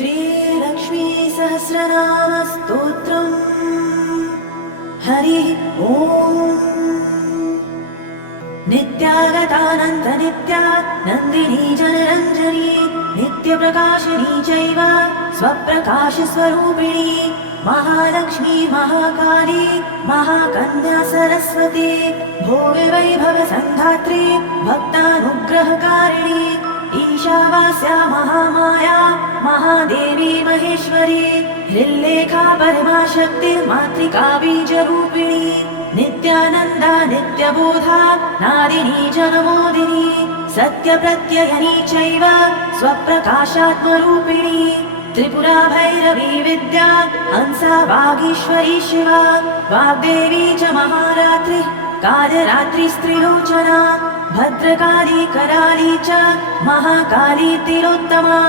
श्रीलक्ष्मी सहस्रनाम स्तोत्रम्। हरि ओम्। नित्यागतानन्त नित्या नन्दिनी जनरञ्जनी नित्यप्रकाशिनी चैव स्वप्रकाशस्वरूपिणी महालक्ष्मी महाकाली महाकन्या सरस्वती भोगवैभवसन्धात्री भक्तानुग्रहकारिणी ईशावास्या महामाया महादेवी महेश्वरी हृल्लेखा परमाशक्ति मातृका बीजरूपिणी नित्यानन्दा नित्यबोधा नादिनी जनमोदिनी सत्यप्रत्ययनी चैव स्वप्रकाशात्मरूपिणी त्रिपुरा भैरवी विद्या हंसा वागीश्वरी शिवा वाग्देवी च महारात्रि कालरात्रिस्त्रिलोचना भद्रकाली कराली च महाकाली तिलोत्तमा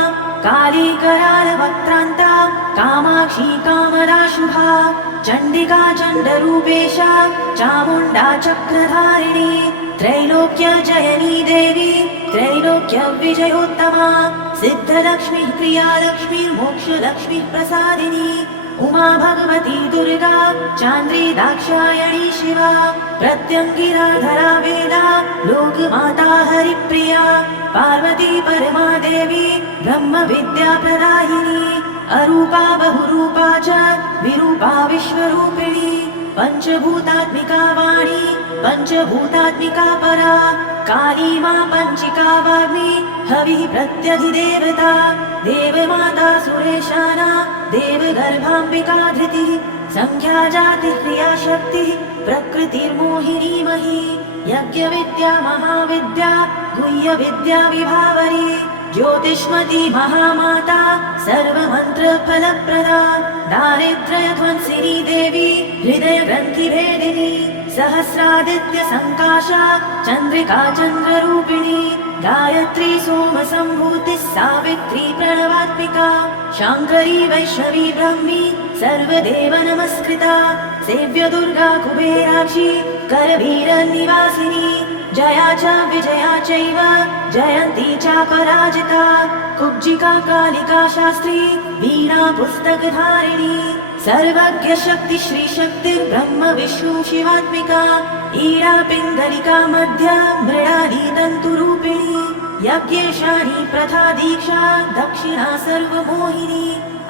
काली करालवक्त्रान्ता कामाक्षी कामदा शुभा चण्डिका चण्डरूपेशा चामुण्डा चक्रधारिणी त्रैलोक्य जयनी देवी त्रैलोक्य विजयोत्तमा सिद्धलक्ष्मी प्रियालक्ष्मी मोक्षलक्ष्मी प्रसादिनी उमा भगवती दुर्गा चान्द्री दाक्षायणी शिवा प्रत्यङ्गिरा धरा वेदा लोकमाता हरिप्रिया पार्वती परमा देवी ब्रह्म विद्या प्रदायिनी अरूपा बहुरूपा च विरूपा विश्वरूपिणी पंचभूतात्मिका वाणी पंचभूतात्मिका परा काली मां पंचिका वाग्मी हविः प्रत्यधिदेवता देवमाता सुरेशाना देवगर्भाम्बिका धृतिः संख्या जाति क्रिया शक्ति प्रकृतिर्मोहिनी मही यज्ञविद्या महाविद्या गुह्य विद्या विभावरी ज्योतिष्मती महामाता सर्वमंत्र फलप्रदा दारिद्र्यध्वंसिनी देवी हृदय ग्रंथि भेदिनी सहस्रादित्य संकाशा चंद्रिका चंद्ररूपिणी गायत्री सोम संभूति सावित्री प्रणवात्मिका शांकरी वैष्णवी ब्रह्मी सर्वदेव नमस्कृता सेव्य दुर्गा कुबेराक्षी करवीर निवासिनी जया च विजया चैव जयंती चापराजिता कुब्जिका कालिका शास्त्री वीणा पुस्तकधारिणी सर्वज्ञ शक्ति श्री शक्ति ब्रह्म विष्णु शिवात्मिका ईरा पिंगलिका मध्य मृणाली तंतुरूपिणी यज्ञेशानी प्रथा दीक्षा दक्षिणा सर्वमोहिनी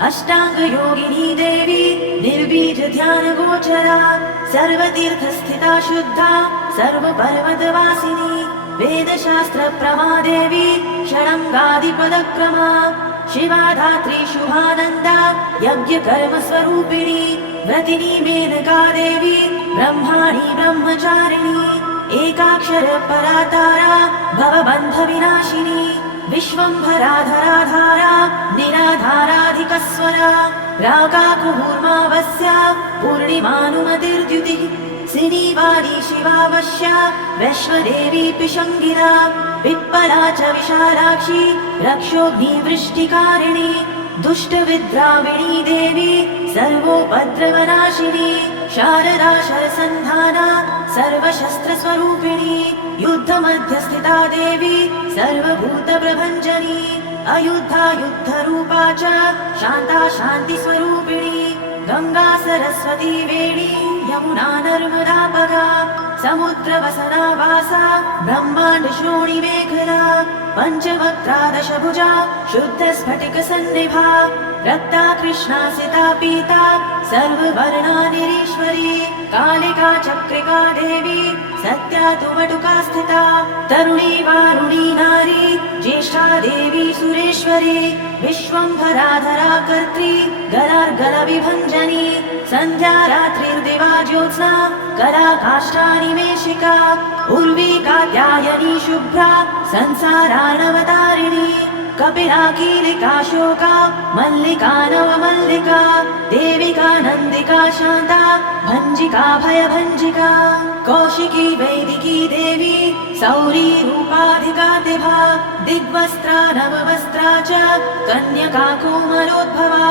अष्टांग योगिनी देवी निर्बीज ध्यान गोचरा सर्वतीर्थ स्थिता शुद्धा सर्वपर्वतवासिनी वेदशास्त्र प्रमा देवी षडंगादिपदक्रमा शिवा धात्री शुभानंदा यज्ञ कर्म स्वरूपिणी व्रतिनी मेनका देवी ब्रह्माणी ब्रह्मचारिणी एकाक्षर परातारा भवबंध विनाशिनी विश्वंभरा धराधारा निराधाराधिकस्वरा रागा कुहूर्मावस्या पूर्णिमानुमतिर्द्युतिः सिनीवाली शिवावश्या वैश्वदेवी पिशंगिरा पिप्पला च विशालाक्षी रक्षोग्निवृष्टिकारिणी दुष्टविद्राविणी देवी सर्वोपद्रवनाशिनी शारदा शरसन्धाना सर्वशस्त्रस्वरूपिणी युद्धमध्यस्थिता देवी सर्वभूतप्रभञ्जनी अयुद्धा युद्धरूपा च शान्ता शान्तिस्वरूपिणी गंगा सरस्वती वेणी यमुना नर्मदापगा समुद्रवसना वासा ब्रह्मांड श्रोणी मेखला पंचवक्त्रा दशभुजा शुद्ध स्फटिक सन्निभा रक्ता कृष्णा सिता पीता सर्ववर्णा निरीश्वरी कालिका चक्रिका देवी सत्या तु वटुका स्थिता तरुणी वारुणी नारी ज्येष्ठा देवी सुरेश्वरी विश्वंभरा धरा कर्त्री गलार्गल विभञ्जनी संध्या रात्रिर्दिवा ज्योत्स्ना कला काष्ठा निमेशिका उर्वी कात्यायनी शुभ्रा संसारार्णवतारिणी कपिला कीलिका शोका मल्लिका नवमल्लिका देविका नन्दिका शान्ता भञ्जिका भयभञ्जिका। कौशिकी वैदिकी देवी सौरी रूपाधिकातिभा दिग्वस्त्रा नववस्त्रा च कन्यका कोमलोद्भवा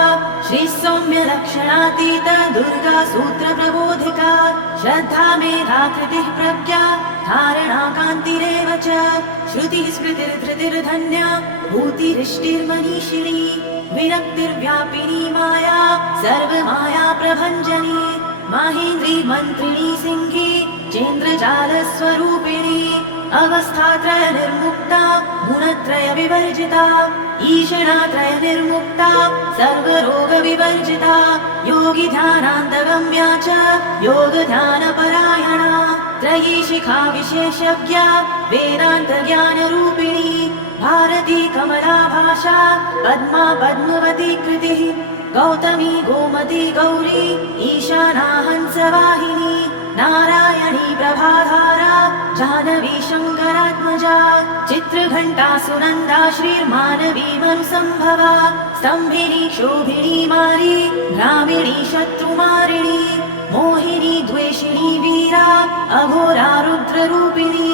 श्रीसौम्य लक्षणातीत दुर्गा सूत्र प्रबोधिका श्रद्धा मेधा कृतिः प्रज्ञा धारणा कान्तिरेव च श्रुतिः स्मृतिर्धृतिर्धन्या भूतिरिष्टिर्मनीषिणी विरक्तिर्व्यापिनी माया सर्वमाया प्रभञ्जनी माहेन्द्री मन्त्रिणी सिंही चेन्द्रजालस्वरूपिणी अवस्थात्रय निर्मुक्ता गुणत्रय विवर्जिता ईशनात्रय निर्मुक्ता सर्वरोग विवर्जिता योगी ध्यानान्तगम्या च योग ध्यानपरायणा त्रयी शिखा विशेषज्ञा वेदान्त ज्ञानरूपिणी भारती कमला भाषा पद्मा पद्मवती कृतिः गौतमी गोमती गौरी ईशाना हंसवाहिनी नारायणी प्रभाधारा जाह्नवी शङ्करात्मजा चित्रघण्टा सुनन्दा श्रीर्मानवी मनुसम्भवा स्तम्भिनी शोभिनी मारी भ्रामिणी शत्रुमारिणी मोहिनी द्वेषिणी वीरा अघोरा रुद्ररूपिणी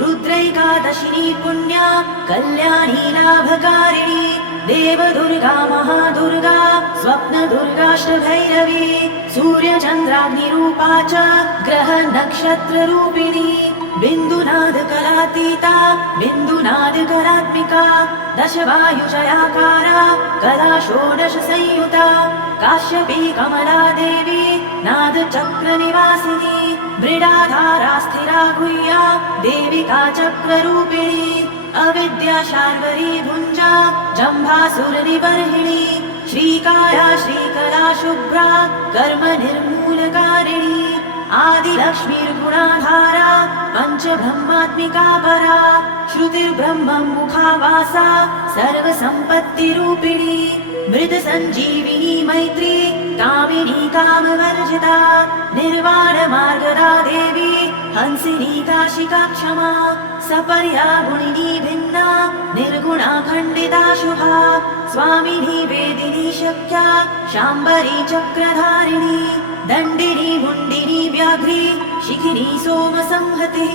रुद्रैकादशिनी पुण्या कल्याणी लाभकारिणी देवदुर्गा महादुर्गा स्वप्नदुर्गाष्टभैरवी सूर्यचन्द्राग्निरूपा च ग्रह नक्षत्ररूपिणी बिन्दुनादकलातीता बिन्दुनादकलात्मिका दशवायुजयाकारा कला षोडश संयुता काश्यपी कमला देवी नादचक्रनिवासिनी मृडाधारा स्थिरा गुह्या देविका चक्ररूपिणी अविद्या शार्वरी भुञ्जा जम्भासुरनिबर्हिणी श्रीकाया श्रीकला शुभ्रा कर्म निर्मूलकारिणी आदिलक्ष्मीर्गुणाधारा पञ्चब्रह्मात्मिका परा श्रुतिर्ब्रह्मं मुखावासा सर्वसम्पत्तिरूपिणी मृतसञ्जीविनी मैत्री कामिनी कामवर्जिता निर्वाणमार्गदा देवी हंसिनी काशिका क्षमा सपर्या गुणिनी भिन्ना निर्गुणा खण्डिता शुभा स्वामिनी वेदिनी शक्या शाम्बरी चक्रधारिणी दण्डिनी मुण्डिनी व्याघ्री शिखिनी सोमसंहति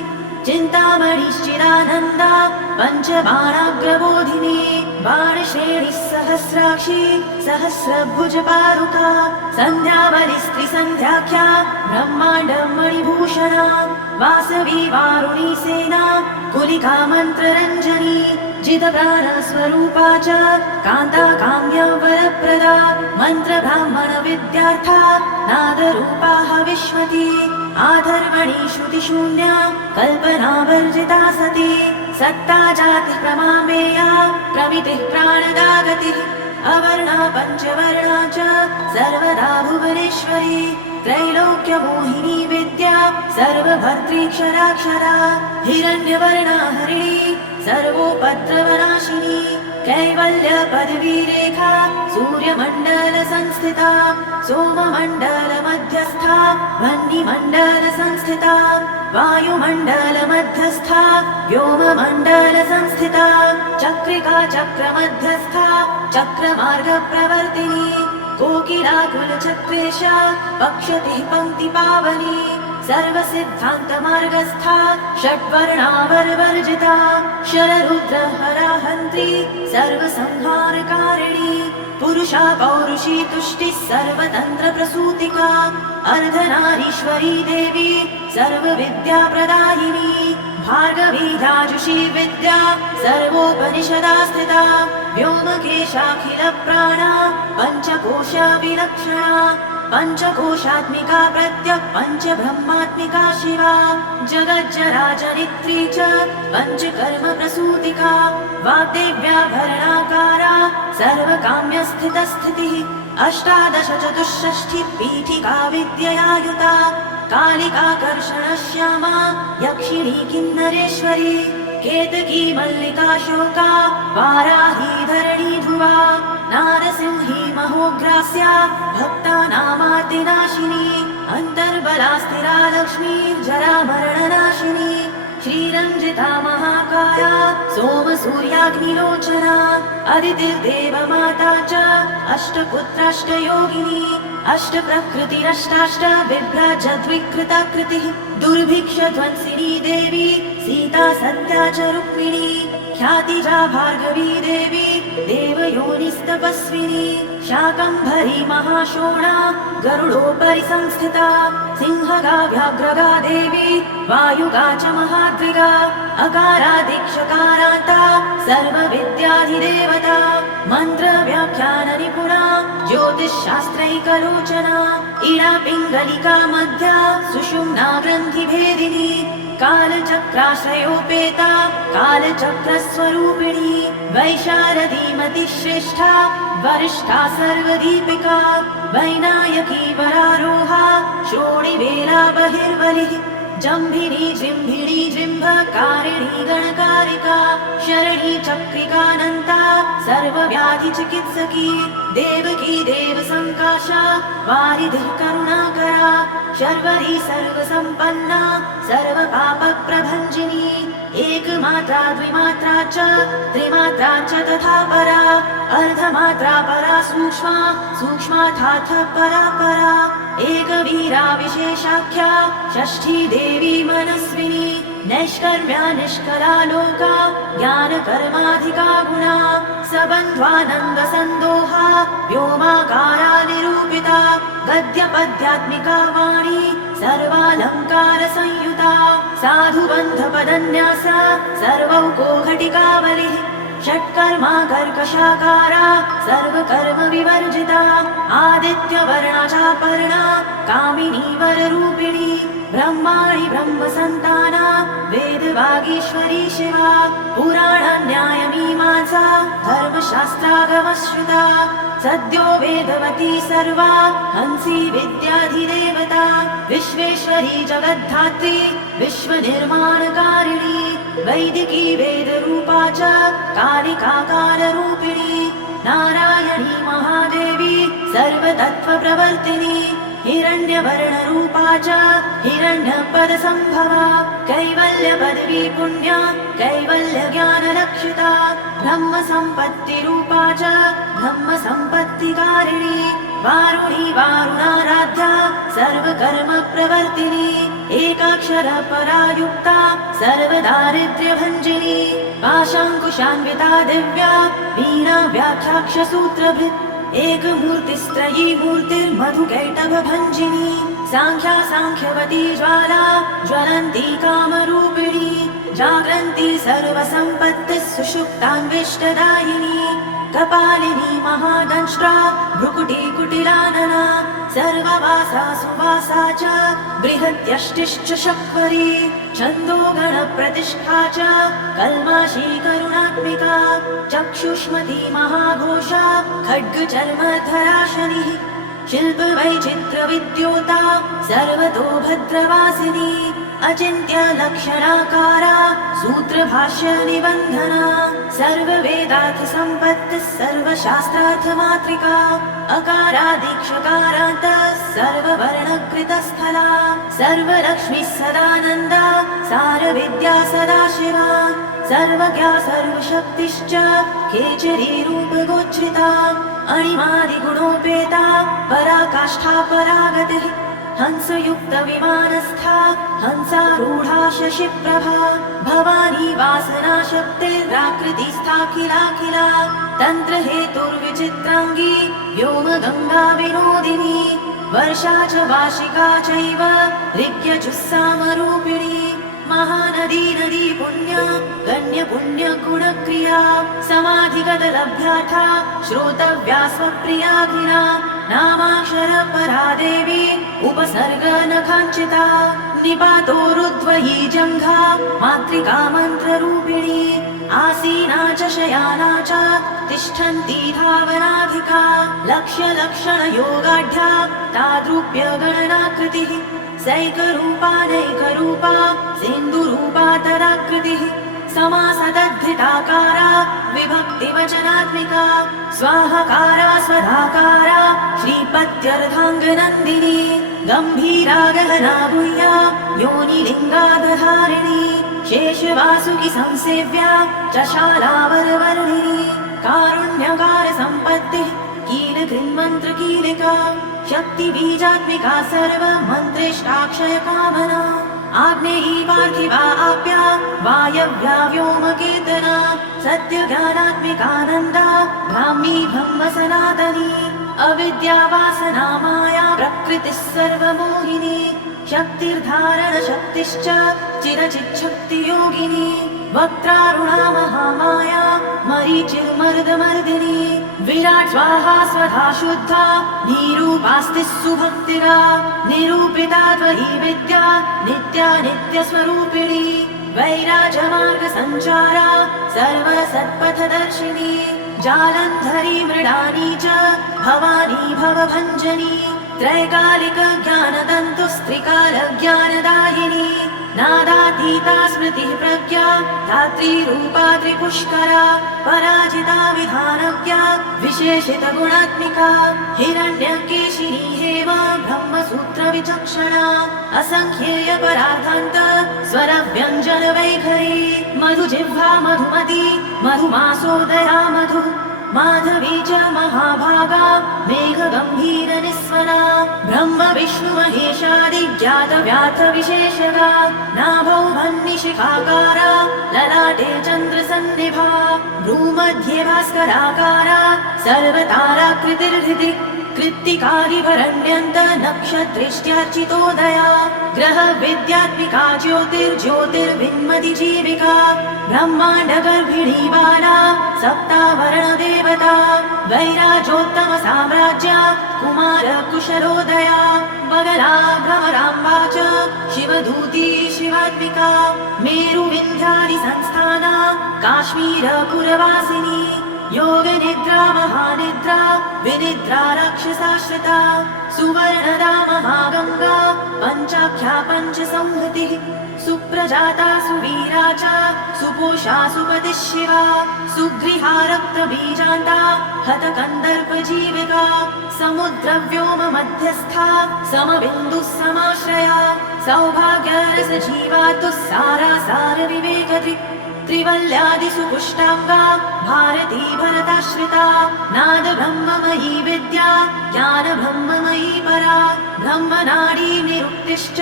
चिन्तामणिश्चिदानन्दा पञ्चबाणाग्रबोधिनी बाणश्रेणिः सहस्राक्षी सहस्रभुजपारुका सन्ध्यावलिस्त्रिसन्ध्याख्या ब्रह्माण्डमणिभूषणा वासवी वारुणी सेना कुलिका मन्त्ररञ्जनी जितप्राणस्वरूपा च कान्ता काम्यवरप्रदा मन्त्रब्राह्मण विद्यार्था नादरूपा हविष्मती आधर्मणि श्रुतिशून्या कल्पनावर्जिता सती सत्ता जातिः प्रमामेया प्रमितिः प्राणदा गतिः अवर्णा पञ्चवर्णा च सर्वदा भुवनेश्वरी त्रैलोक्यमोहिनी विद्या सर्वभर्तृक्षराक्षरा हिरण्यवर्णा हरिणी सर्वोपद्रवनाशिनी कैवल्य पदवीरेखा सूर्यमण्डल संस्थिता सोममण्डल मध्यस्था वह्निमण्डल संस्थिता वायुमण्डल मध्यस्था व्योममण्डल संस्थिता चक्रिका चक्रमध्यस्था चक्रमार्ग प्रवर्तिनी कोकिला कुलचक्रेशा पक्षतिः पङ्क्तिपावनी सर्वसिद्धान्तमार्गस्था षड्वर्णावरवर्जिता शररुद्रहरा हन्त्री सर्वसंहारकारिणी पुरुषा पौरुषी तुष्टिः सर्वतन्त्रप्रसूतिका अर्धनारीश्वरी देवी सर्वविद्याप्रदायिनी भार्गवी राजुषी विद्या सर्वोपनिषदा स्थिता व्योमकेशाखिलप्राणा पञ्चकोशा विलक्षणा पञ्चकोशात्मिका प्रत्यक् पञ्चब्रह्मात्मिका शिवा जगज्जराजनित्री च पञ्चकर्म प्रसूतिका वाग्देव्याभरणाकारा सर्वकाम्यस्थितस्थितिः अष्टादश चतुष्षष्ठि पीठिका विद्यया युता कालिकाकर्षणश्यामा यक्षिणी किन्नरेश्वरी केतकी मल्लिका शोका वाराही धरणी ध्रुवा नारसिंही महोग्रास्या भक्तानामार्तिनाशिनी अन्तर्बला स्थिरा लक्ष्मी जरामरणनाशिनी श्रीरञ्जिता महाकाया सोमसूर्याग्निलोचना अदितिर्देवमाता च अष्टपुत्राष्टयोगिनी अष्टप्रकृतिरष्टाष्ट बिभ्रजद्विकृताकृतिः दुर्भिक्षध्वंसिनी देवी सीता सत्या च रुक्मिणी ख्यातिजा भार्गवी देवी देवयोनिस्तपस्विनी शाकम्भरी महाशोणा गरुडोपरि संस्थिता सिंहगा व्याघ्रगा देवी वायुगा च महाद्विगा अकारा दीक्षकारान्ता सर्वविद्याधिदेवता मन्त्रव्याख्यान निपुणा ज्योतिषशास्त्रैकलोचना इडा पिङ्गलिका मध्या सुषुम्ना ग्रन्थिभेदिनी कालचक्राश्रयोपेता कालचक्रस्वरूपिणी वैशारदीमती श्रेष्ठा वरिष्ठा सर्वदीपिका वैनायकी वरारोहा श्रोणिवेला बहिर्बलिः जम्भिनी जिम्भिणी जिम्भकारिणी गणकारिका शरणी चक्रिकानन्ता सर्वव्याधिचिकित्सकी देवकी देवसङ्काशा वारिधिः करुणाकरा शर्वरी सर्वसम्पन्ना सर्वपापप्रभञ्जिनी एकमात्रा द्विमात्रा च त्रिमात्रा च तथा परा अर्धमात्रा परा सूक्ष्मा सूक्ष्माथाथ परा परा एकवीरा विशेषाख्या षष्ठी देवी मनस्विनी नैष्कर्म्या निष्कला लोका ज्ञानकर्माधिका गुणा सबन्ध्वानन्दसन्दोहा व्योमाकारा निरूपिता गद्यपद्यात्मिका वाणी सर्वालङ्कारसंयुता साधुबन्धपदन्यासा सर्वौको घटिकावलिः षट्कर्मा कर्कशाकारा सर्वकर्म विवर्जिता आदित्यवर्णा चापर्णा कामिनी वररूपिणी ब्रह्माणि ब्रह्मसन्ताना वेदवागीश्वरी शिवा पुराणन्यायमीमांसा धर्मशास्त्रागमश्रुता सद्यो वेदवती सर्वा हंसी विद्याधिदेवता विश्वेश्वरी जगद्धात्री विश्वनिर्माणकारिणी वैदिकी वेदरूपा च कालिकाकाररूपिणी नारायणी महादेवी सर्वतत्त्वप्रवर्तिनी हिरण्यवर्णरूपा च हिरण्यपदसम्भवा कैवल्यपदवी पुण्या कैवल्यज्ञानलक्षिता ब्रह्मसम्पत्तिरूपा च ब्रह्मसम्पत्तिकारिणी वारुणी वारुणाराध्या सर्वकर्मप्रवर्तिनी एकाक्षरपरायुक्ता सर्वदारिद्र्यभञ्जिनी पाशाङ्कुशान्विता दिव्या वीणा व्याख्याक्षसूत्रभृत् एकमूर्तिस्त्रयी मूर्तिर्मधुकैटभभञ्जिनी साङ्ख्या साङ्ख्यवती ज्वाला ज्वलन्ती कामरूपिणी जाग्रन्ती सर्वसम्पत्तिः सुषुप्तान्विष्टदायिनी कपालिनी महादंष्ट्रा भ्रुकुटी कुटिलानना सर्ववासा सुवासा च बृहत्यष्टिश्च शक्वरी छन्दो गणप्रतिष्ठा च कल्माशी करुणात्मिका चक्षुष्मती महाघोषा खड्गचर्मधरा शनिः शिल्पवैचित्र्यविद्योता सर्वतो भद्रवासिनी अचिन्त्य लक्षणाकारा सूत्रभाष्य निबन्धना सर्ववेदार्थ सम्पत्तिः सर्वशास्त्रार्थमात्रिका अकारादीक्षकारान्त सर्ववर्णकृतस्थला सर्वलक्ष्मीः सदानन्दा सारविद्या सदाशिवा सर्वज्ञा सर्वशक्तिश्च खेचरी रूपगोच्छ्रिता अणिमादिगुणोपेता पराकाष्ठा परागतिः हंसयुक्तविमानस्था हंसारूढा शशिप्रभा भवानी वासनाशक्तिराकृतिस्थाखिलाखिला तन्त्रहेतुर्विचित्राङ्गी व्योमगङ्गा विनोदिनी वर्षा च वार्षिका चैव ऋग्यजुस्सामरूपिणी महानदी नदी पुण्या गण्यपुण्यगुणक्रिया समाधिगतलभ्याथा श्रोतव्या स्वप्रियाघ्रिना नामाक्षरपरा देवी उपसर्ग न काञ्चिता निपातोरुद्वयी जङ्घा मातृका मन्त्ररूपिणी आसीना च शयाना च तिष्ठन्ती धावनाधिका लक्ष्यलक्षणयोगाढ्या ताद्रूप्य गणनाकृतिः सैकरूपा सिन्धुरूपा तदाकृतिः समासदद्धिताकारा विभक्तिवचनात्मिका स्वाहाकारा स्वधाकारा श्रीपत्यर्धाङ्गनन्दिनी गम्भीरा गहना भूया योनिलिङ्गाधारिणी शेषवासुकी संसेव्या चशालावरवर्णिनी कारुण्यकार सम्पत्तिः कीलकृन्मन्त्रकीलिका शक्तिबीजात्मिका सर्वमन्त्रिष्टाक्षय कामना आग्नेयी पार्थिवा आप्या वायव्या व्योमकेतना सत्यज्ञानात्मिकानन्दा ब्राह्मी ब्रह्म सनातनी अविद्या वासना माया प्रकृतिः सर्वमोहिनी शक्तिर्धारण शक्तिश्च चिरचिच्छक्तियोगिनी वक्त्रारुणा महामाया मरीचिर्मर्दमर्दिनी विराट् स्वाहा स्वधा शुद्धा निरूपास्ति सुभक्तिरा निरूपिता त्वयि विद्या नित्या नित्यस्वरूपिणी वैराजमार्ग सञ्चारा सर्वसत्पथदर्शिनी जालन्धरी मृडानी च भवानी भवभञ्जनी त्रैकालिक ज्ञानतन्तुस्त्रिकाल ज्ञानदायिनी नादातीता स्मृतिः प्रज्ञा धात्री रूपा त्रिपुष्करा पराजिता विधानज्ञा विशेषित गुणात्मिका हिरण्यकेशिनी हेमा ब्रह्मसूत्र विचक्षणा असंख्येय परार्थान्त स्वर व्यञ्जन वैखरी मधुजिह्वा मधुमती मधुमासोदया मधु माधवी च महाभागा मेघगम्भीर निस्वना ब्रह्म विष्णु महेशादि ज्ञात व्याथ विशेषगा नाभौ भन्निशिखाकारा ललाटे चन्द्र सन्निभा भ्रूमध्ये भास्कराकारा सर्वताराकृतिर्हृदि कृत्तिकादिभरण्यन्त नक्षत्रेष्ट्यार्चितोदया ग्रह विद्यात्मिका ज्योतिर्ज्योतिर्विन्मति जीविका ब्रह्माण्ड गर्भिणी बाला सप्तावरण देवता वैराजोत्तम साम्राज्या कुमार कुशलोदया बगला भ्रमराम्बा च शिवदूती शिवात्मिका मेरु विन्ध्यादि संस्थाना काश्मीर पुरवासिनी योग निद्रा महानिद्रा विनिद्रा राक्षसाश्रिता सुवर्णदा महागंगा पंचाख्या पंच संहृतिः सुप्रजाता सुवीरा च सुपोषा सुपतिः शिवा सुगृहा रक्तबीजान्ता हतकन्दर्प जीविका समुद्र व्योम मध्यस्था समबिन्दुः समाश्रया सौभाग्यरस जीवातुस्सारा सार विवेकदृक् त्रिवल्यादिषु पुष्टांगा भारती भरताश्रिता नाद ब्रह्ममयी विद्या ज्ञान ब्रह्ममयी परा ब्रह्मनाडी निरुक्तिश्च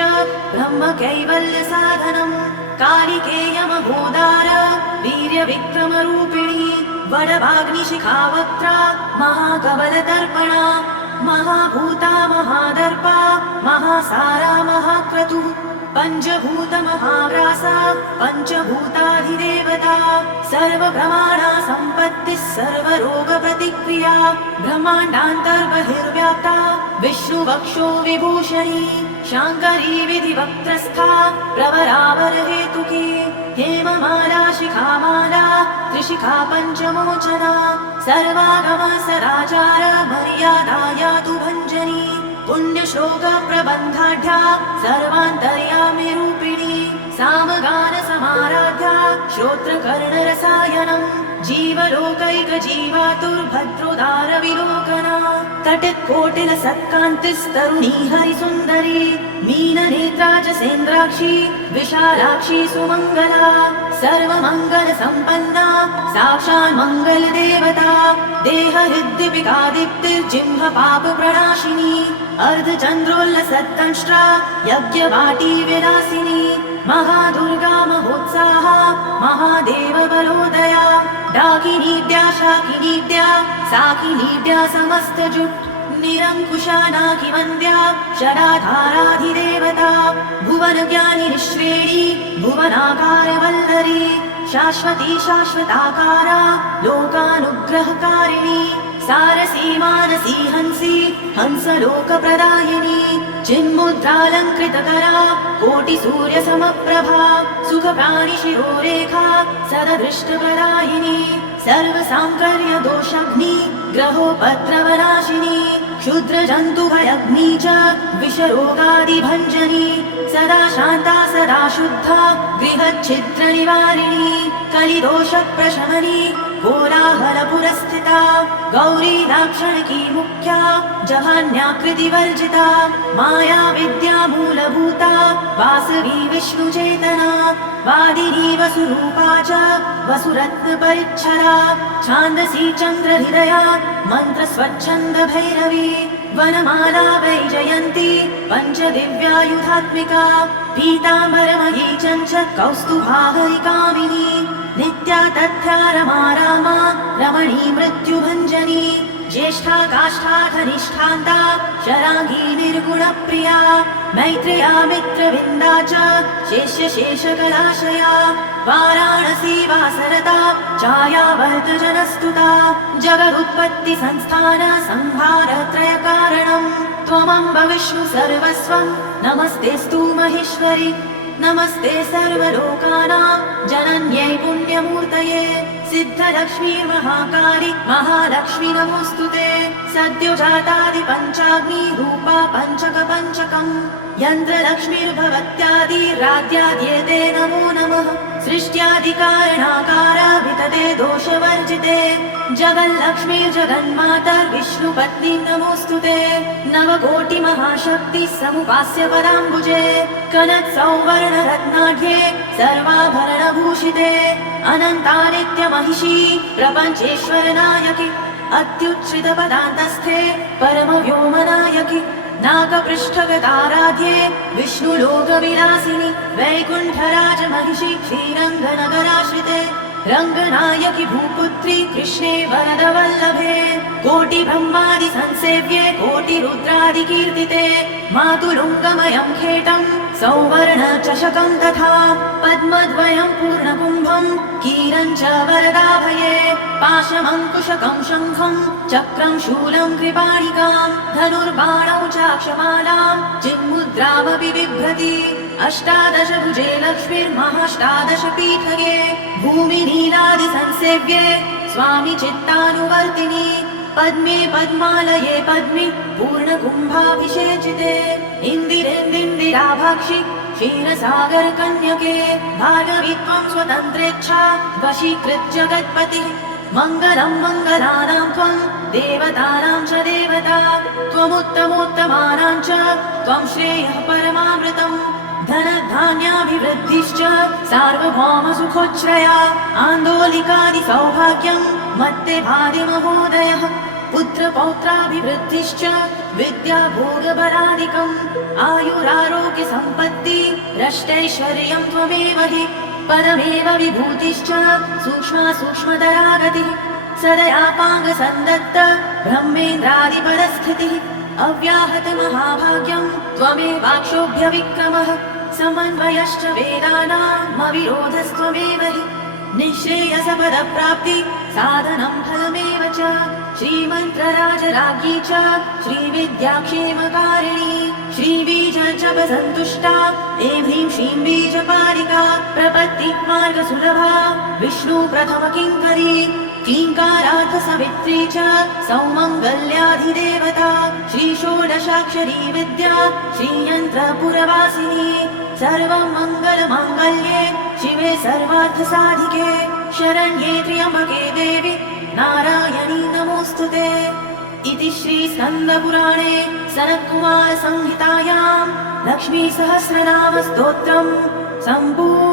ब्रह्म कैवल्य साधनम् कालिकेयमभूदार वीर्य विक्रम रूपिणी वडवाग्निशिखा वक्त्रा महाकवल दर्पणा महाभूता महादर्पा महासारा महाक्रतुः पंचभूत महाव्रासा पंचभूताधिदेवता सर्वप्रमाणा सम्पत्तिः सर्वरोग प्रतिक्रिया ब्रह्माण्डान्तर्बहिर्व्याप्ता विष्णुवक्षो विभूषणी शाङ्करी विधिवक्त्रस्था प्रवरावर हेतुके हेममाला शिखामाला त्रिशिखा पञ्चमोचना सर्वागम सदाचार मर्यादाया तु भञ्जनी पुण्यश्लोक प्रबन्धाढ्या सर्वान्तर्यामि रूपिणी सामगान समाराध्या श्रोत्रकर्ण रसायनम् जीवलोकैक जीवातुर्भद्रोदार विलोकना तटित्कोटिल सत्कान्तिस्तरुणी हरिसुन्दरी मीननेत्रा च सेन्द्राक्षी विशालाक्षी सुमङ्गला सर्वमङ्गल सम्पन्ना साक्षात् मङ्गल देवता देहहृद्दीपिका दीप्तिर्जिह्व पाप प्रणाशिनी अर्धचन्द्रोल्लसत्तंष्ट्रा यज्ञवाटी विलासिनी महादुर्गा महोत्साहा महादेव बलोदया डाकिनीड्या शाकिनीड्या साकिनीड्या समस्तजुट् निरङ्कुशा नाकिवन्द्या शराधाराधिदेवता भुवन ज्ञानिनी श्रेणी भुवनाकार वल्लरी शाश्वती शाश्वताकारा लोकानुग्रहकारिणी सारसी मानसी हंसी हंसलोकप्रदायिनी चिन्मुद्रालङ्कृतकरा कोटिसूर्यसमप्रभा सुखप्राणिशिरोरेखा सददृष्टपरायिनी सर्वसाङ्कर्यदोषग्नि ग्रहोपद्रवनाशिनी क्षुद्रजन्तुभयग्नि च विषरोगादिभञ्जनी सदा शान्ता सदा शुद्धा गृहच्छिद्रनिवारिणी कलिदोषप्रशमनी कोलाहलपुरस्थिता गौरी दाक्षिणकी मुख्या जघान्याकृतिवर्जिता माया विद्या मूलभूता वासवी विष्णुचेतना वादिनी वसुरूपा च वसुरत्नपरिच्छरा छान्दसी चन्द्रहृदया मन्त्रस्वच्छन्द भैरवी वनमाला वैजयन्ती पञ्चदिव्यायुधात्मिका पीताम्बरमयी चञ्चत् कौस्तुभाहरिकामिनी नित्या तथ्या रमा रामा रमणी मृत्युभञ्जनी ज्येष्ठा काष्ठा धनिष्ठान्ता शराङ्गी निर्गुणप्रिया मैत्रेया मित्रविन्दा च शेष्यशेषकलाशया वाराणसी वासरता छायावर्तजनस्तुता जगदुत्पत्ति संस्थान संहारत्रयकारणम् त्वमम्ब विष्णु सर्वस्वं नमस्तेऽस्तु महेश्वरि नमस्ते सर्वलोकानां जनन्यै पुण्यमूर्तये सिद्धलक्ष्मी महाकारि महालक्ष्मी नमोऽस्तुते सद्योजातादि पञ्चाग्नि रूपा पञ्चकपञ्चकम् यन्त्रलक्ष्मीर्भवत्यादिराद्याद्येते नमो नमः सृष्ट्यादिकारणाकारा वितते दोषवर्जिते जगल्लक्ष्मीर्जगन्मातर्विष्णुपत्नी नमोऽस्तुते नवकोटिमहाशक्तिः समुपास्य पदाम्बुजे कनत्सौवर्णरत्नाढ्ये सर्वाभरणभूषिते अनन्तानित्यमहिषी प्रपञ्चेश्वरनायकि अत्युच्छ्रितपदान्तस्थे परमव्योमनायकि नागपृष्ठगताराध्ये विष्णुलोकविलासिनि वैकुण्ठराजमहिषि श्रीरङ्गनगराश्रिते रङ्गनायकि भूपुत्री कृष्णे वरदवल्लभे कोटिब्रह्मादि संसेव्ये कोटिरुद्रादिकीर्तिते मातुलुङ्गमयं खेटं सौवर्णचषकं तथा पद्मद्वयं पूर्णकुम्भं कीरं च वरदाभये पाशमङ्कुशकं शङ्खं चक्रं शूलं कृपाणिकां धनुर्बाणौ चाक्षमालां चिन्मुद्रामपि बिभ्रति अष्टादशभुजे लक्ष्मीर्महाष्टादशपीठगे भूमिनीलादि संसेव्ये स्वामि चित्तानुवर्तिनि पद्मे पद्मालये पद्मि पूर्णकुम्भाभिषेचिते इन्दिरेन्दिराभाक्षि क्षीरसागरकन्यके भार्गवी त्वं स्वतन्त्रेच्छा वशीकृत जगत्पतिः मङ्गलं मङ्गलानां त्वं देवतानां च देवता त्वमुत्तमोत्तमानां च त्वं श्रेयः परमामृतम् धनधान्याभिवृद्धिश्च सार्वभौमसुखोच्छ्रया आन्दोलिकादि सौभाग्यं मत्ते भाति महोदयः पुत्रपौत्राभिवृद्धिश्च विद्याभोगबलादिकम् आयुरारोग्यसम्पत्ति रष्टैश्वर्यं त्वमेव हि परमेव विभूतिश्च सूक्ष्मा सूक्ष्मतरागतिः सदयापाङ्गसन्दत्त ब्रह्मेन्द्रादिपदस्थितिः अव्याहत महाभाग्यं त्वमेवाक्षोभ्यविक्रमः समन्वयश्च वेदानामविरोधस्त्वमेव हि निःश्रेयसपदप्राप्ति साधनं फलमेव च श्रीमन्त्रराजराज्ञी च श्रीविद्याक्षेमकारिणी श्रीबीजजपसन्तुष्टा ऐं ह्रीं श्रीं बीजपालिका प्रपत्तिमार्गसुलभा विष्णुप्रथमकिङ्करी क्लीङ्कारार्थ सवित्री च सौमङ्गल्याधिदेवता श्रीषोडशाक्षरी विद्या श्रीयन्त्रपुरवासिनी सर्वं मङ्गलमाङ्गल्ये शिवे सर्वार्थसाधिके शरण्ये त्र्यम्बके देवी नारायणी नमोऽस्तुते इति श्रीस्कन्दपुराणे सनत्कुमारसंहितायां लक्ष्मीसहस्रनामस्तोत्रम् सम्पूर्णम्।